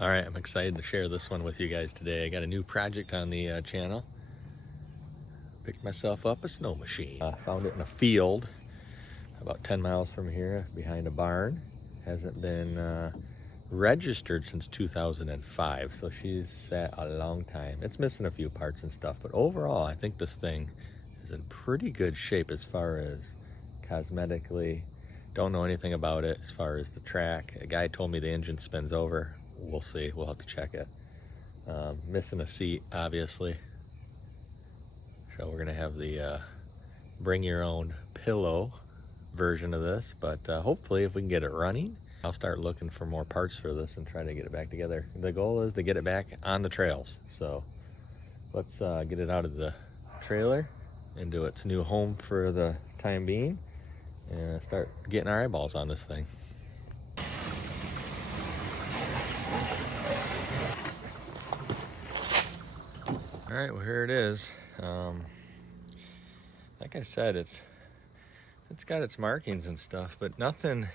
All right, I'm excited to share this one with you guys today. I got a new project on the channel. Picked myself up a snow machine. Found it in a field about 10 miles from here behind a barn. Hasn't been registered since 2005, so she's sat a long time. It's missing a few parts and stuff, but overall I think this thing is in pretty good shape as far as cosmetically. Don't know anything about it as far as the track. A guy told me the engine spins over. We'll see, we'll have to check it. Missing a seat, obviously. So we're gonna have the bring your own pillow version of this, but hopefully if we can get it running, I'll start looking for more parts for this and try to get it back together. The goal is to get it back on the trails. So let's get it out of the trailer into its new home for the time being and start getting our eyeballs on this thing. All right, well here it is. Like I said, it's got its markings and stuff, but nothing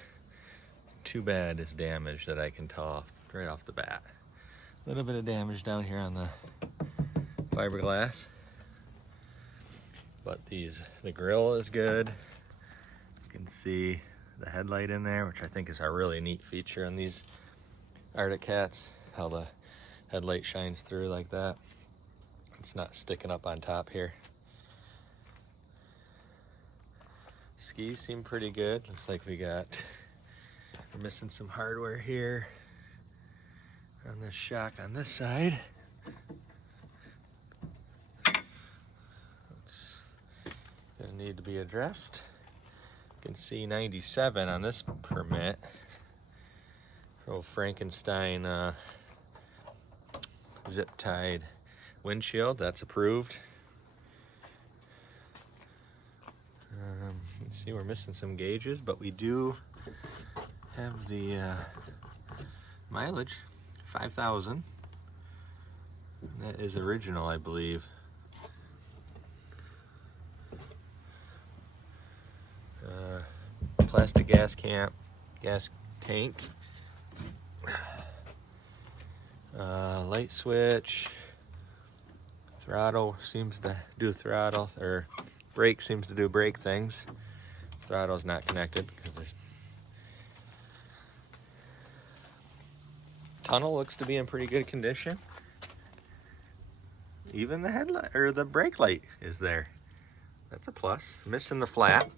too bad is damaged that I can tell right off the bat. A little bit of damage down here on the fiberglass, but the grill is good. You can see the headlight in there, which I think is a really neat feature on these Arctic Cats, how the headlight shines through like that. It's not sticking up on top here. Skis seem pretty good. Looks like we're missing some hardware here on this shock on this side. It's gonna need to be addressed. You can see 97 on this permit. Old Frankenstein zip tied windshield, that's approved. You see we're missing some gauges, but we do have the mileage, 5,000. That is original, I believe. Plastic gas tank. Light switch. Throttle seems to do throttle, or brake seems to do brake things. Throttle's not connected because there's tunnel looks to be in pretty good condition. Even the headlight or the brake light is there. That's a plus. Missing the flap.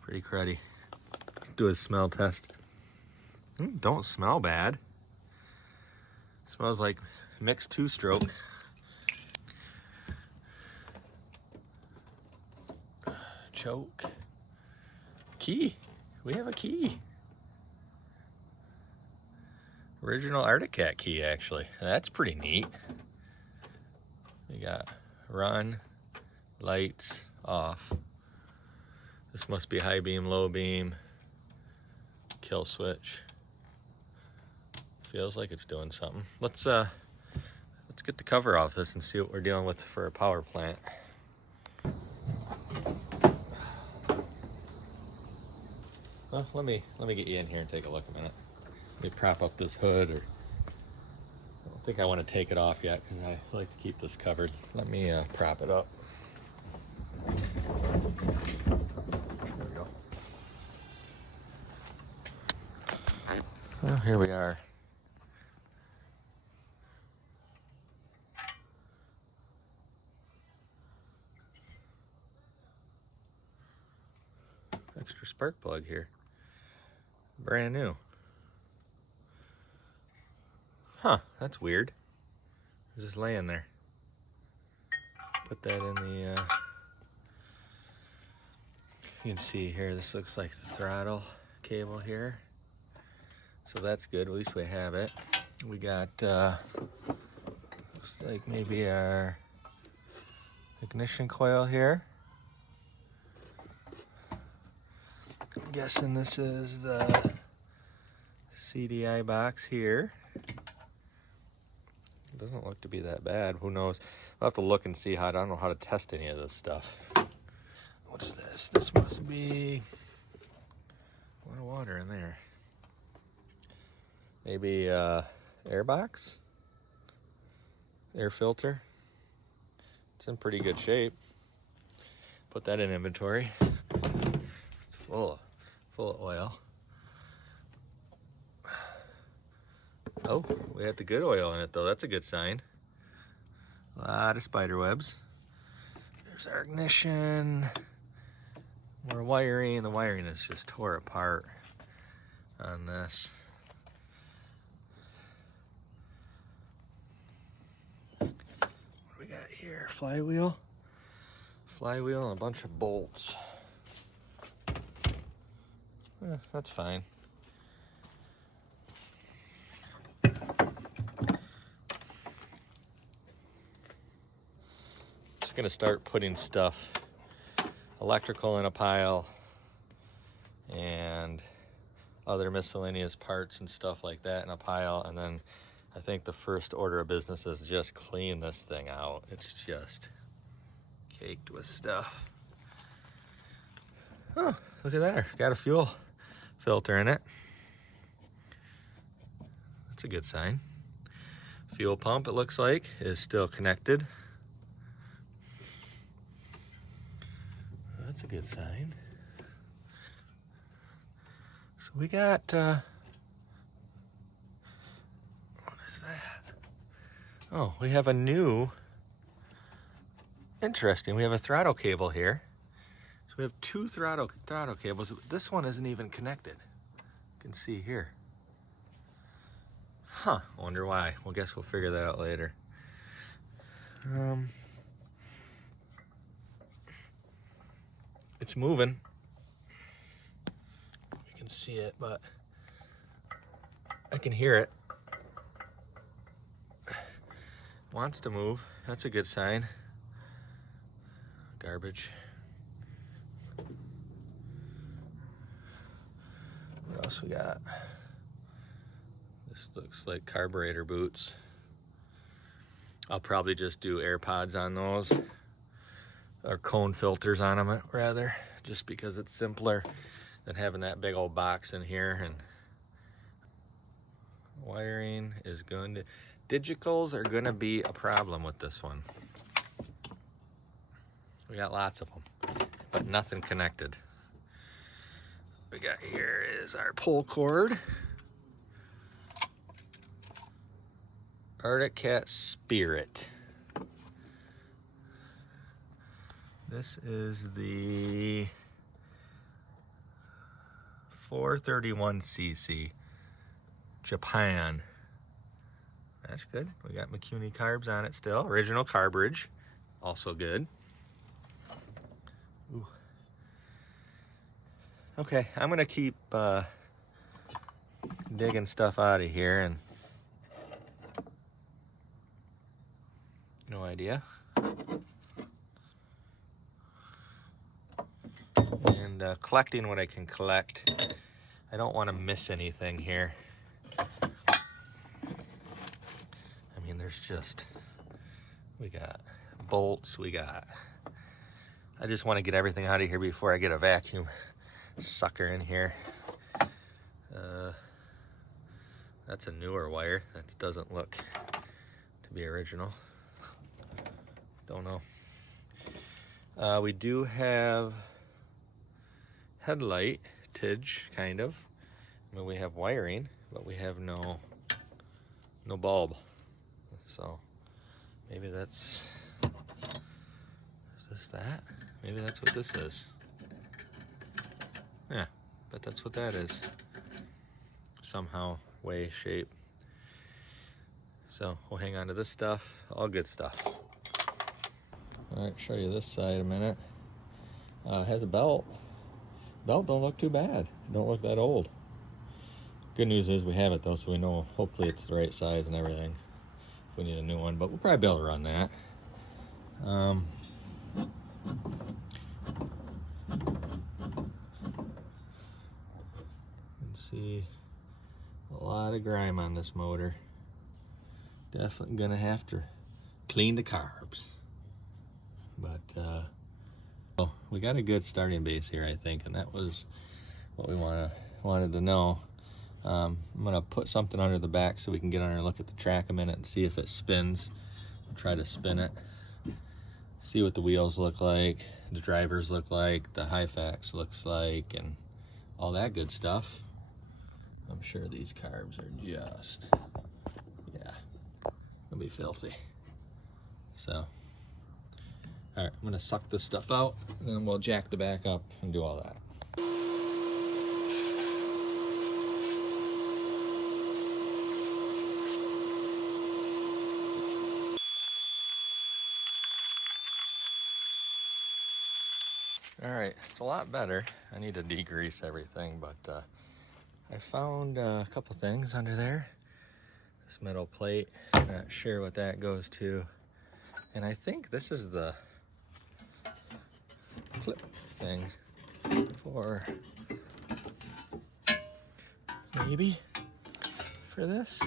Pretty cruddy. Let's do a smell test. Don't smell bad. Smells like mixed two-stroke. Choke. Key. We have a key. Original Arctic Cat key, actually. That's pretty neat. We got run, lights, off. This must be high beam, low beam, kill switch. Feels like it's doing something. Let's get the cover off this and see what we're dealing with for a power plant. Well, let me get you in here and take a look a minute. Let me prop up this hood, or I don't think I want to take it off yet because I like to keep this covered. Let me prop it up. There we go. Well, here we are. Extra spark plug here. Brand new. Huh, that's weird. It's just laying there. Put that in the, you can see here, this looks like the throttle cable here. So that's good, at least we have it. We got, looks like maybe our ignition coil here. I'm guessing this is the CDI box here. doesn't look to be that bad. Who knows? I'll have to look and see how. I don't know how to test any of this stuff. What's this? This must be a lot of water in there. Maybe air box? Air filter? It's in pretty good shape. Put that in inventory. Full of oil. Oh, we had the good oil in it though. That's a good sign. A lot of spider webs. There's our ignition. More wiring. The wiring is just tore apart on this. What do we got here? Flywheel. Flywheel and a bunch of bolts. That's fine. Just gonna start putting stuff, electrical in a pile, and other miscellaneous parts and stuff like that in a pile, and then I think the first order of business is just clean this thing out. It's just caked with stuff. Oh, look at that. Got a fuel filter in it. That's a good sign. Fuel pump, it looks like, is still connected. That's a good sign. So we got, what is that? Oh, we have a new, interesting, we have a throttle cable here. So we have two throttle cables. This one isn't even connected. You can see here. Huh, I wonder why. Well, guess we'll figure that out later. It's moving. You can see it, but I can hear it. Wants to move. That's a good sign. Garbage. What else we got? This looks like carburetor boots. I'll probably just do AirPods on those, or cone filters on them rather, just because it's simpler than having that big old box in here. And wiring is going to, digicals are going to be a problem with this one. We got lots of them, but nothing connected. What we got here is our pull cord. Arctic Cat Spirit. This is the 431cc Japan. That's good. We got McCune carbs on it still. Original carbureage, also good. Ooh. Okay, I'm gonna keep digging stuff out of here, and no idea. And collecting what I can collect. I don't want to miss anything here. I mean, there's just, we got bolts, I just want to get everything out of here before I get a vacuum sucker in here. That's a newer wire. That doesn't look to be original. Don't know. We do have headlightage, kind of. I mean, we have wiring, but we have no bulb. So maybe that's, is this that? Maybe that's what this is. Yeah, but that's what that is. Somehow, way, shape. So we'll hang on to this stuff, all good stuff. All right, show you this side a minute. It has a belt. Belt don't look too bad. Don't look that old. Good news is we have it though, so we know hopefully it's the right size and everything. If we need a new one, but we'll probably be able to run that. You can see a lot of grime on this motor. Definitely gonna have to clean the carbs. But well, we got a good starting base here, I think, and that was what we wanted to know. I'm gonna put something under the back so we can get under and look at the track a minute and see if it spins. I'll try to spin it, see what the wheels look like, the drivers look like, the Hyfax looks like, and all that good stuff. I'm sure these carbs are just, yeah, gonna be filthy. So, all right, I'm gonna suck this stuff out, and then we'll jack the back up and do all that. All right, it's a lot better. I need to degrease everything, but I found a couple things under there. This metal plate, not sure what that goes to. And I think this is the clip thing for, maybe, for this.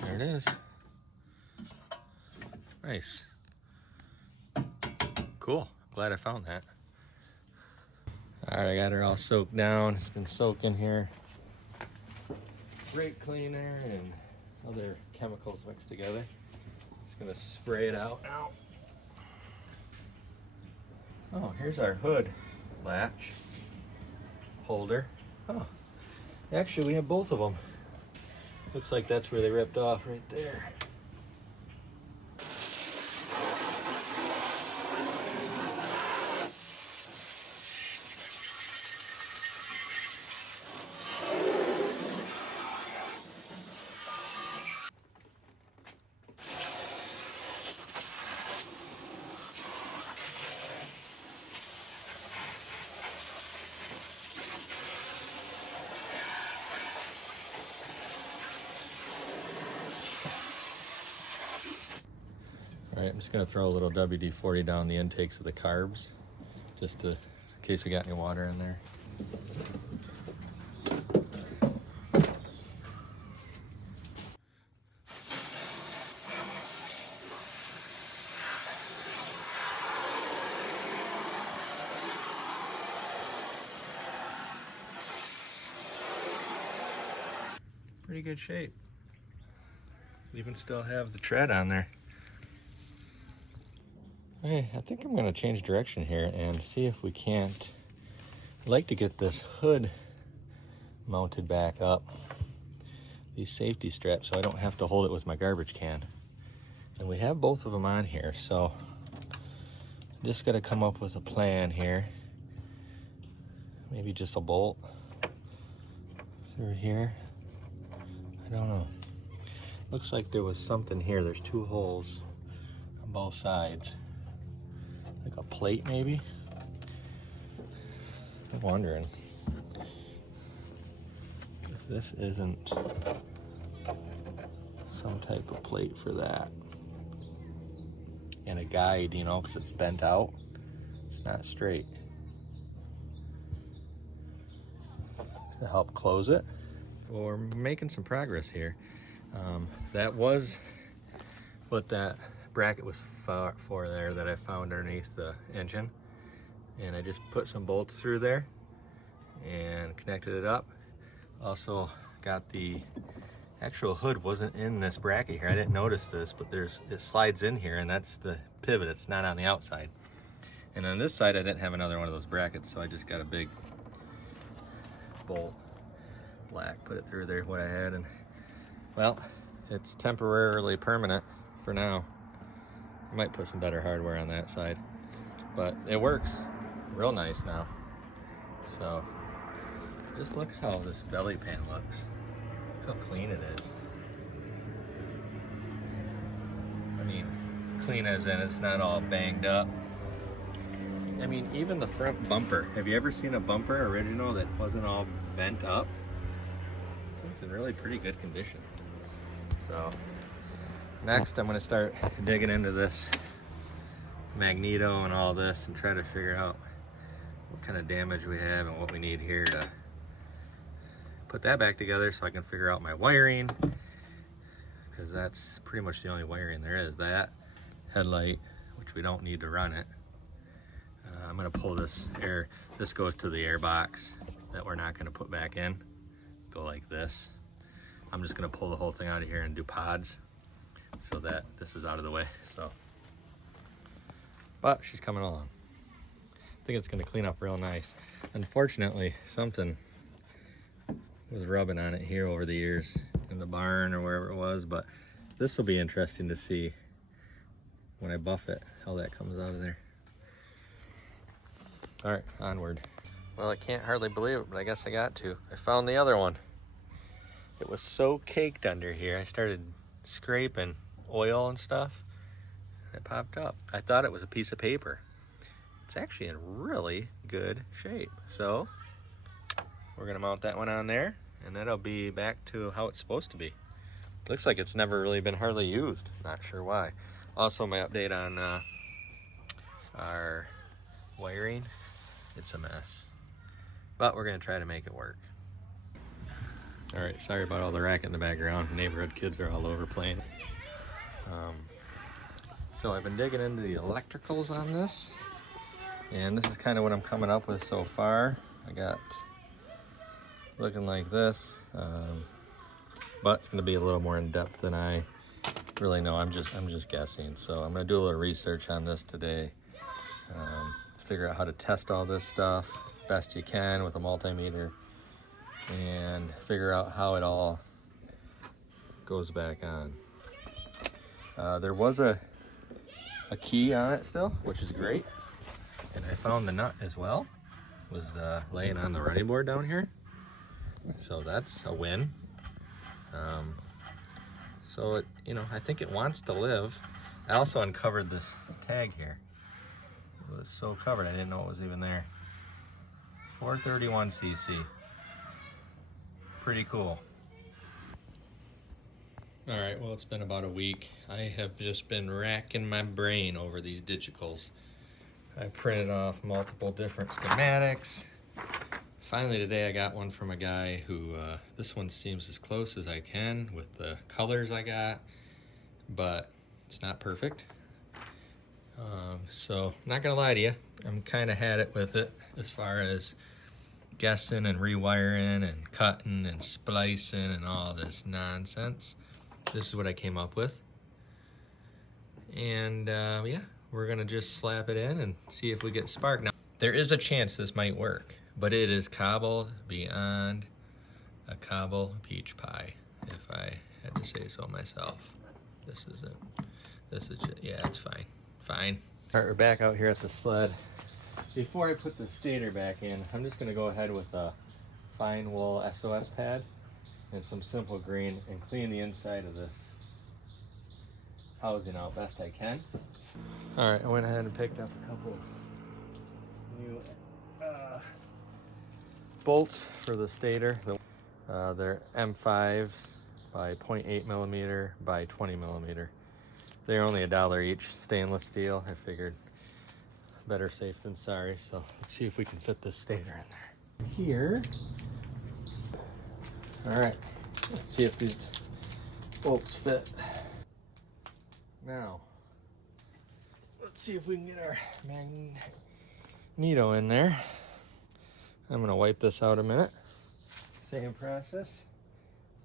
There it is. Nice. Cool. Glad I found that. All right, I got her all soaked down. It's been soaking here. Brake cleaner and other chemicals mixed together. Just gonna spray it out now. Oh, here's our hood latch holder. Oh, actually we have both of them. Looks like that's where they ripped off right there. All right, I'm just gonna throw a little WD-40 down the intakes of the carbs, just to, in case we got any water in there. Pretty good shape. Even still have the tread on there. Okay, I think I'm gonna change direction here and see if we can't, I'd like to get this hood mounted back up, these safety straps, so I don't have to hold it with my garbage can. And we have both of them on here, so just gotta come up with a plan here. Maybe just a bolt through here. I don't know. Looks like there was something here. There's two holes on both sides. Like a plate, maybe? I'm wondering if this isn't some type of plate for that. And a guide, you know, because it's bent out. It's not straight. To help close it. Well, we're making some progress here. That was what that bracket was for there that I found underneath the engine. And I just put some bolts through there and connected it up. Also got the actual hood wasn't in this bracket here. I didn't notice this, but it slides in here, and that's the pivot. It's not on the outside. And on this side, I didn't have another one of those brackets, so I just got a big bolt, black, put it through there, what I had, and well, it's temporarily permanent for now. I might put some better hardware on that side, but it works real nice now. So just look how this belly pan looks. Look how clean it is. I mean, clean as in it's not all banged up. I mean, even the front bumper. Have you ever seen a bumper original that wasn't all bent up? I think it's in really pretty good condition. So next I'm going to start digging into this magneto and all this and try to figure out what kind of damage we have and what we need here to put that back together so I can figure out my wiring, because that's pretty much the only wiring there is. That headlight, which we don't need to run it. I'm gonna pull this goes to the air box that we're not gonna put back in. Go like this. I'm just gonna pull the whole thing out of here and do pods so that this is out of the way. So, but she's coming along. I think it's gonna clean up real nice. Unfortunately, something was rubbing on it here over the years in the barn or wherever it was, but this will be interesting to see when I buff it, how that comes out of there. All right, onward. Well, I can't hardly believe it, but I guess I got to. I found the other one. It was so caked under here. I started scraping oil and stuff, and it popped up. I thought it was a piece of paper. It's actually in really good shape. So we're gonna mount that one on there, and that'll be back to how it's supposed to be. Looks like it's never really been hardly used. Not sure why. Also, my update on our wiring. It's a mess, but we're gonna try to make it work. All right, sorry about all the racket in the background. Neighborhood kids are all over playing. So I've been digging into the electricals on this, and this is kind of what I'm coming up with so far. I got looking like this, but it's gonna be a little more in depth than I really know. I'm just guessing. So I'm gonna do a little research on this today. Figure out how to test all this stuff best you can with a multimeter, and figure out how it all goes back on. There was a key on it still, which is great, and I found the nut as well. It was laying on the running board down here, so that's a win. So it, I think it wants to live. I also uncovered this tag here. It was so covered I didn't know it was even there. 431cc. Pretty cool. All right, well, it's been about a week. I have just been racking my brain over these digicals. I printed off multiple different schematics. Finally today I got one from a guy who, this one seems as close as I can with the colors I got, but it's not perfect. So not gonna lie to you, I'm kind of had it with it as far as guessing and rewiring and cutting and splicing and all this nonsense. This is what I came up with, and yeah, we're gonna just slap it in and see if we get spark. Now there is a chance this might work, but it is cobbled beyond a cobble peach pie, if I had to say so myself. This is it. This is it. Yeah, it's fine. Fine. All right, we're back out here at the sled. Before I put the stator back in, I'm just gonna go ahead with a fine wool SOS pad and some simple green and clean the inside of this housing out best I can. All right, I went ahead and picked up a couple new bolts for the stator. They're M5s by 0.8 millimeter by 20 millimeter. They're only $1 each, stainless steel. I figured better safe than sorry. So let's see if we can fit this stator in there. Here. All right, let's see if these bolts fit. Now, let's see if we can get our magneto in there. I'm gonna wipe this out a minute. Same process.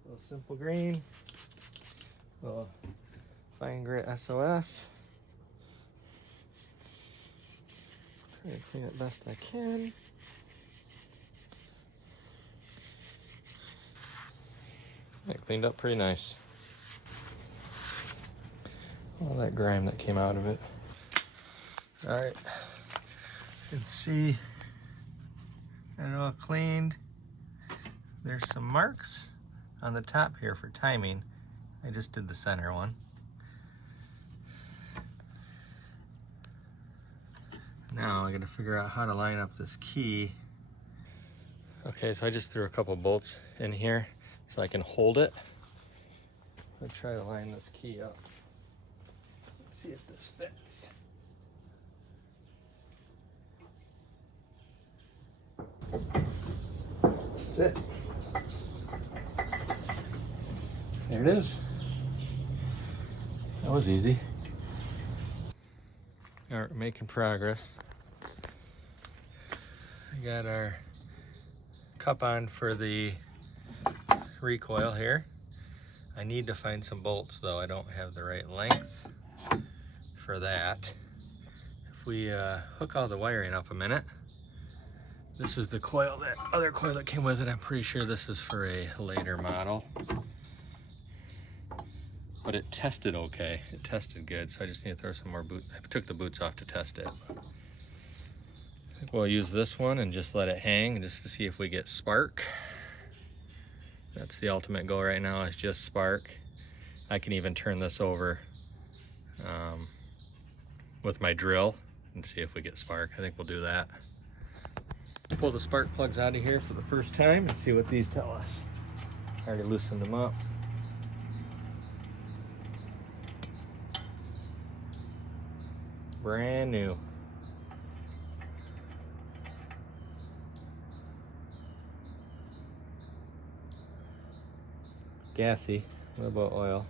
A little simple green, a little fine grit SOS. Try to clean it best I can. That cleaned up pretty nice. All that grime that came out of it. All right, you can see it all cleaned. There's some marks on the top here for timing. I just did the center one. Now I gotta figure out how to line up this key. Okay, so I just threw a couple bolts in here so I can hold it. I'll try to line this key up. Let's see if this fits. That's it. There it is. That was easy. All right, making progress. We got our cup on for the recoil here. I need to find some bolts though. I don't have the right length for that. If we hook all the wiring up a minute, this is the coil, that other coil that came with it. I'm pretty sure this is for a later model. But it tested okay. It tested good, so I just need to throw some more boots. I took the boots off to test it. I think we'll use this one and just let it hang just to see if we get spark. That's the ultimate goal right now, is just spark. I can even turn this over with my drill and see if we get spark. I think we'll do that. Pull the spark plugs out of here for the first time and see what these tell us. I already loosened them up. Brand new. Gassy, a little bit of oil,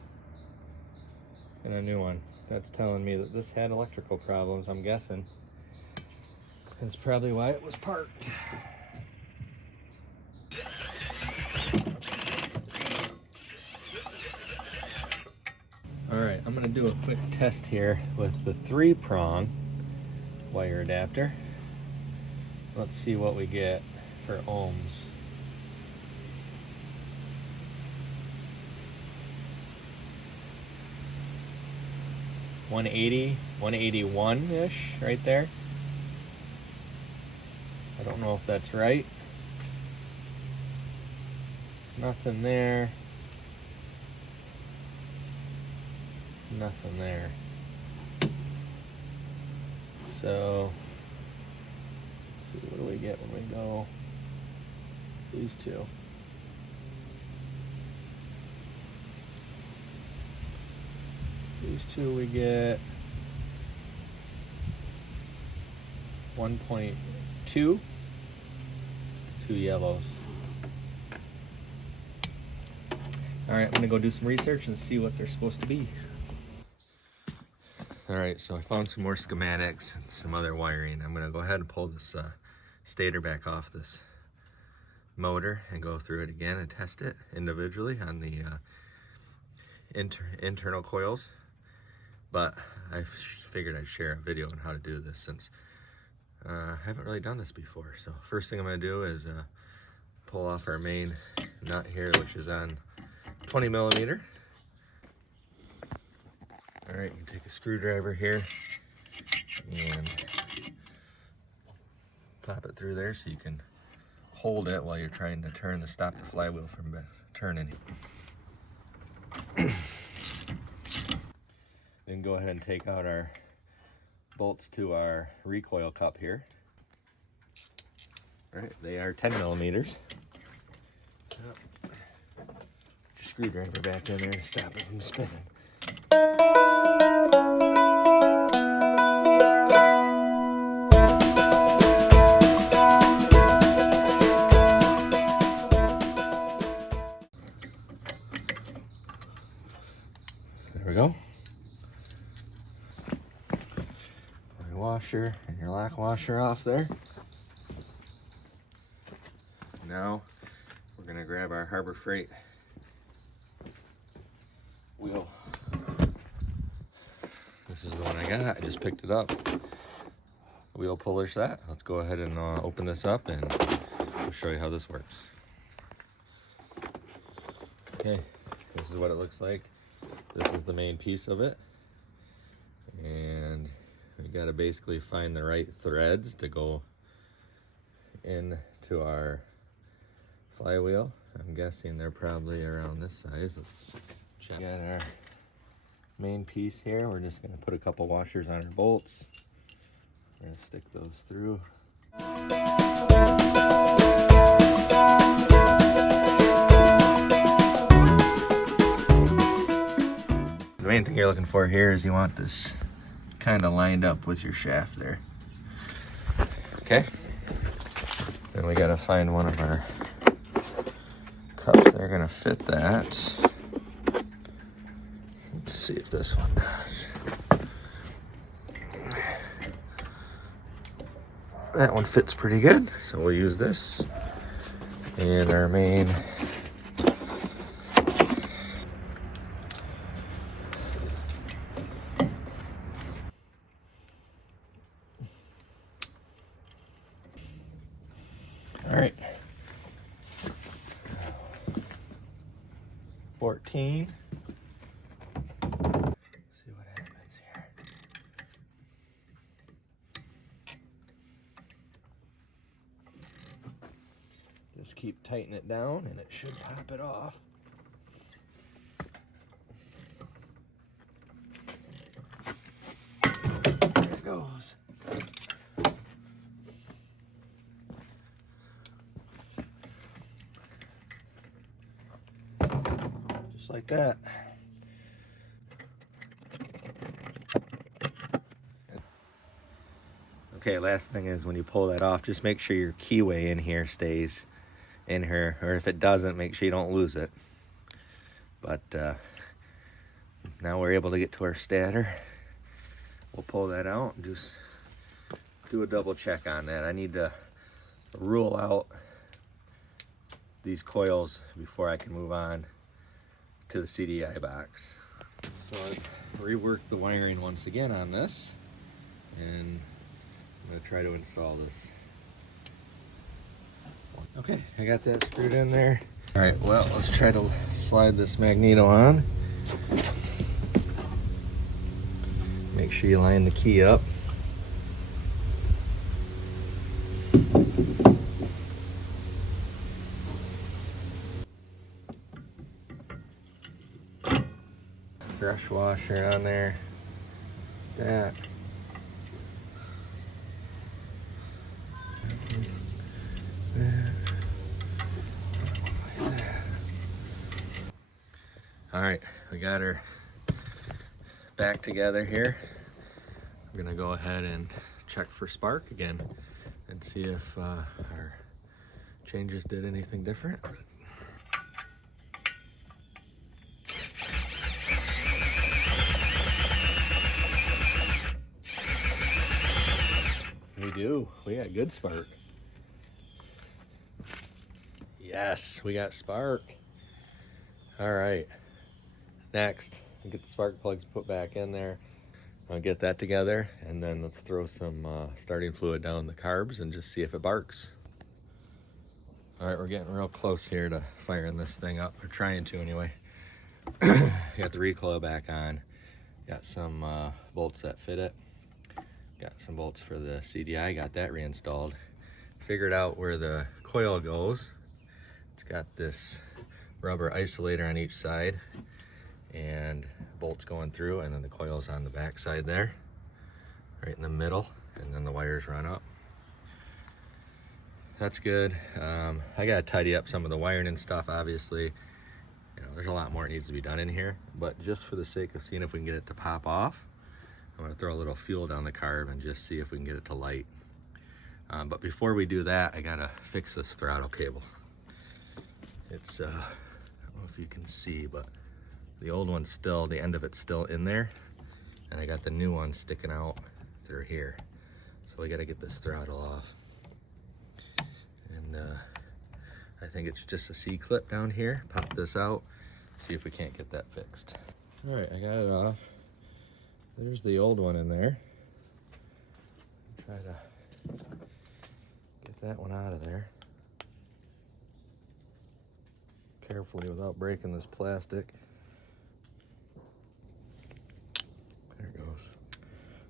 and a new one. That's telling me that this had electrical problems, I'm guessing. That's probably why it was parked. All right, I'm gonna do a quick test here with the 3-prong wire adapter. Let's see what we get for ohms. 180, 181-ish right there. I don't know if that's right. Nothing there. Nothing there. So, let's see, what do we get when we go these two? These two we get 1.2, 2 yellows. All right, I'm gonna go do some research and see what they're supposed to be. All right, so I found some more schematics and some other wiring. I'm gonna go ahead and pull this stator back off this motor and go through it again and test it individually on the internal coils. But I figured I'd share a video on how to do this since I haven't really done this before. So first thing I'm gonna do is pull off our main nut here, which is on 20 millimeter. All right, you can take a screwdriver here and plop it through there so you can hold it while you're trying to turn to stop the flywheel from turning. Then go ahead and take out our bolts to our recoil cup here. All right, they are 10 millimeters. Put your screwdriver back in there to stop it from spinning. There we go. Put your washer and your lock washer off there. Now we're gonna grab our Harbor Freight wheel. This is the one I got. I just picked it up. Wheel puller set. Let's go ahead and open this up and I'll show you how this works. Okay, this is what it looks like. This is the main piece of it. And we gotta basically find the right threads to go into our flywheel. I'm guessing they're probably around this size. Let's check. We got our main piece here. We're just gonna put a couple washers on our bolts. We're gonna stick those through. The main thing you're looking for here is you want this kind of lined up with your shaft there. Okay. Then we gotta find one of our cups that are gonna fit that. Let's see if this one does. That one fits pretty good, so we'll use this. And our main all right. 14. See what happens here. Just keep tightening it down and it should pop it off. There it goes. Just like that. Okay, last thing is when you pull that off, just make sure your keyway in here stays in here, or if it doesn't, make sure you don't lose it. But now we're able to get to our stator. We'll pull that out and just do a double check on that. I need to rule out these coils before I can move on to the CDI box. So I've reworked the wiring once again on this, and I'm gonna try to install this. Okay, I got that screwed in there. All right, well, let's try to slide this magneto on. Make sure you line the key up. Brush washer on there. That. All right, we got her back together here. I'm gonna go ahead and check for spark again and see if our changes did anything different. We do. We got good spark. Yes, we got spark. All right. Next, get the spark plugs put back in there. I'll get that together, and then let's throw some starting fluid down the carbs and just see if it barks. All right, we're getting real close here to firing this thing up. We're trying to anyway. Got the recoil back on. Got some bolts that fit it. Got some bolts for the CDI, got that reinstalled. Figured out where the coil goes. It's got this rubber isolator on each side and bolts going through, and then the coil's on the back side there, right in the middle, and then the wires run up. That's good. I gotta tidy up some of the wiring and stuff, obviously. You know, there's a lot more that needs to be done in here, but just for the sake of seeing if we can get it to pop off, I'm gonna throw a little fuel down the carb and just see if we can get it to light. But before we do that, I gotta fix this throttle cable. It's, I don't know if you can see, but the old one's still, the end of it's still in there, and I got the new one sticking out through here. So we gotta get this throttle off. And I think it's just a C-clip down here. Pop this out, see if we can't get that fixed. All right, I got it off. There's the old one in there. Try to get that one out of there carefully without breaking this plastic. There it goes.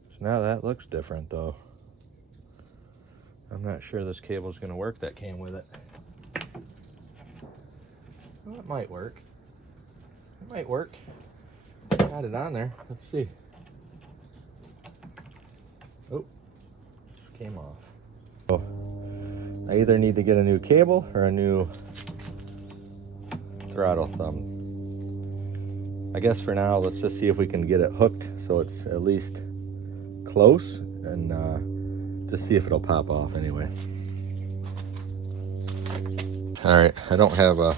So now that looks different though. I'm not sure this cable's gonna work that came with it. Well, it might work. It might work. Got it on there. Let's see. Oh, came off. Oh, I either need to get a new cable or a new throttle thumb. I guess for now, let's just see if we can get it hooked so it's at least close, and just see if it'll pop off anyway. All right, I don't have a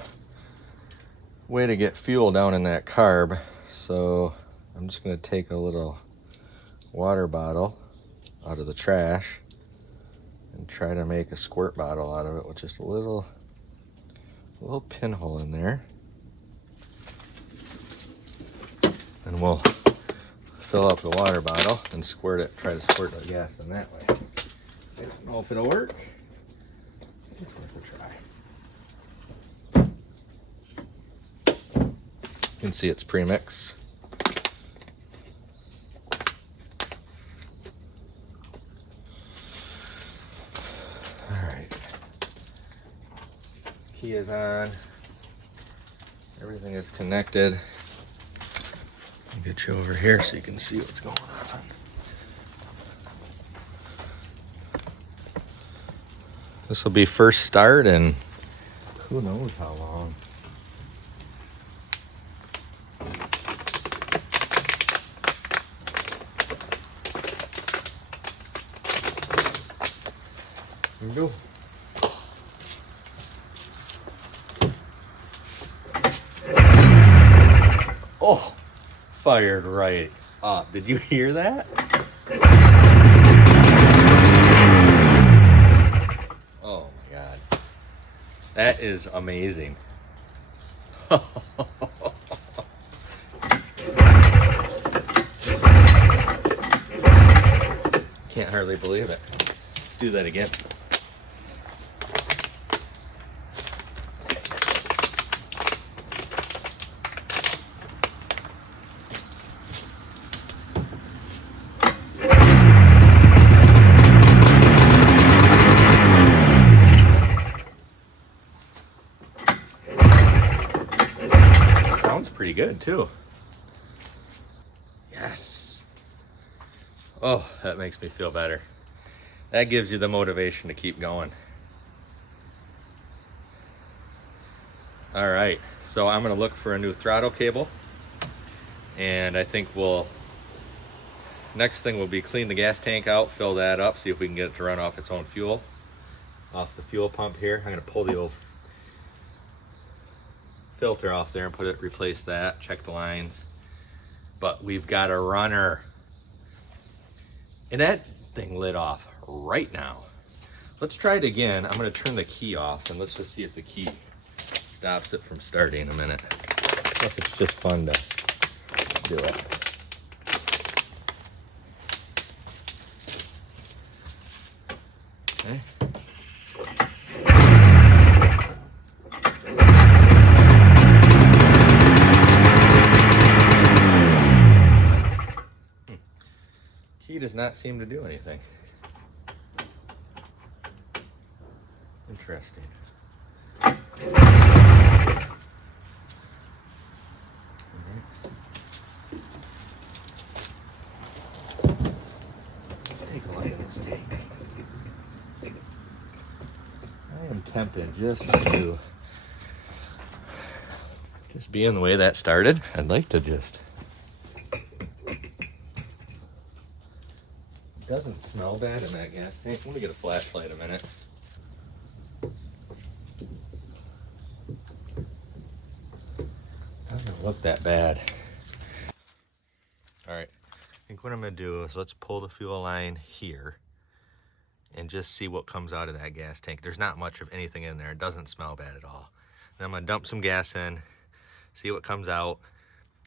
way to get fuel down in that carb, so I'm just gonna take a little water bottle out of the trash and try to make a squirt bottle out of it with just a little pinhole in there. And we'll fill up the water bottle and try to squirt the gas in that way. I don't know if it'll work. It's worth a try. You can see it's premix. All right. Key is on. Everything is connected. I'll get you over here so you can see what's going on. This will be first start and who knows how long. Here we go. Oh, fired right up. Did you hear that? Oh my God. That is amazing. Can't hardly believe it. Let's do that again. Sounds pretty good too. Yes. Oh, that makes me feel better. That gives you the motivation to keep going. All right, so I'm gonna look for a new throttle cable, and I think next thing will be clean the gas tank out, fill that up, see if we can get it to run off its own fuel, off the fuel pump here. I'm gonna pull the old filter off there and replace that, check the lines. But we've got a runner. And that thing lit off right now. Let's try it again. I'm gonna turn the key off and let's just see if the key stops it from starting in a minute. Plus it's just fun to do it. Okay. Key does not seem to do anything. Interesting. Let's take a look at this tank. I am tempted just being the way that started, I'd like to just. Doesn't smell bad in that gas tank. Let me get a flashlight a minute. Doesn't look that bad. All right, I think what I'm gonna do is let's pull the fuel line here and just see what comes out of that gas tank. There's not much of anything in there. It doesn't smell bad at all. Then I'm gonna dump some gas in, see what comes out,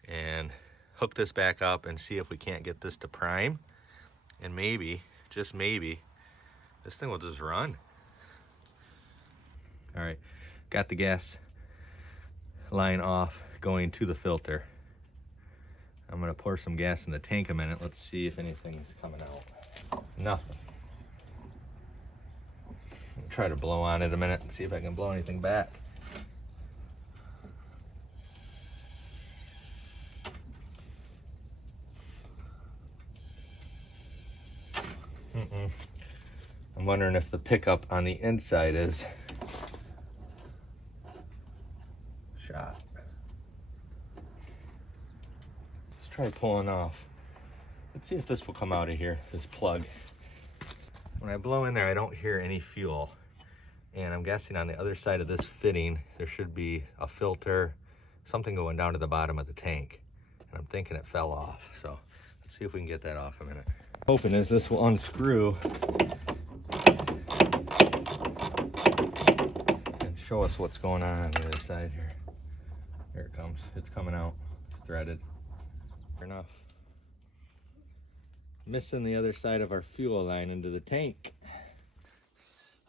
and hook this back up and see if we can't get this to prime. And maybe, just maybe, this thing will just run. All right, got the gas line off, going to the filter. I'm gonna pour some gas in the tank a minute. Let's see if anything's coming out. Nothing. I'll try to blow on it a minute and see if I can blow anything back. I'm wondering if the pickup on the inside is shot. Let's try pulling off. Let's see if this will come out of here, this plug. When I blow in there, I don't hear any fuel. And I'm guessing on the other side of this fitting, there should be a filter, something going down to the bottom of the tank. And I'm thinking it fell off. So let's see if we can get that off a minute. Hoping is this will unscrew and show us what's going on the other side here. Here it comes. It's coming out. It's threaded. Fair enough. Missing the other side of our fuel line into the tank.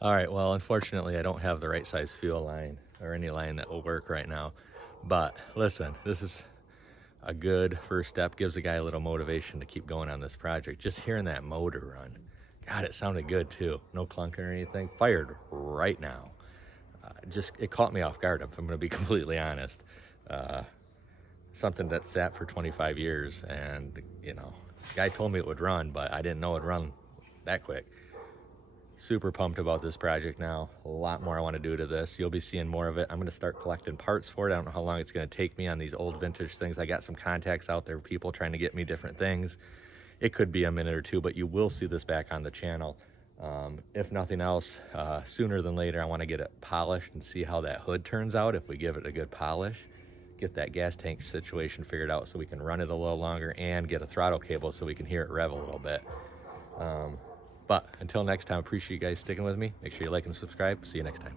All right, well, unfortunately, I don't have the right size fuel line or any line that will work right now. But listen, this is a good first step. Gives a guy a little motivation to keep going on this project. Just hearing that motor run. God, it sounded good too. No clunking or anything. Fired right now. It caught me off guard, if I'm going to be completely honest. Something that sat for 25 years, and you know, the guy told me it would run, but I didn't know it'd run that quick. Super pumped about this project now. A lot more I want to do to this. You'll be seeing more of it. I'm going to start collecting parts for it. I don't know how long it's going to take me on these old vintage things. I got some contacts out there, people trying to get me different things. It could be a minute or two, but you will see this back on the channel. If nothing else, sooner than later, I want to get it polished and see how that hood turns out if we give it a good polish. Get that gas tank situation figured out so we can run it a little longer, and get a throttle cable so we can hear it rev a little bit. But until next time, I appreciate you guys sticking with me. Make sure you like and subscribe. See you next time.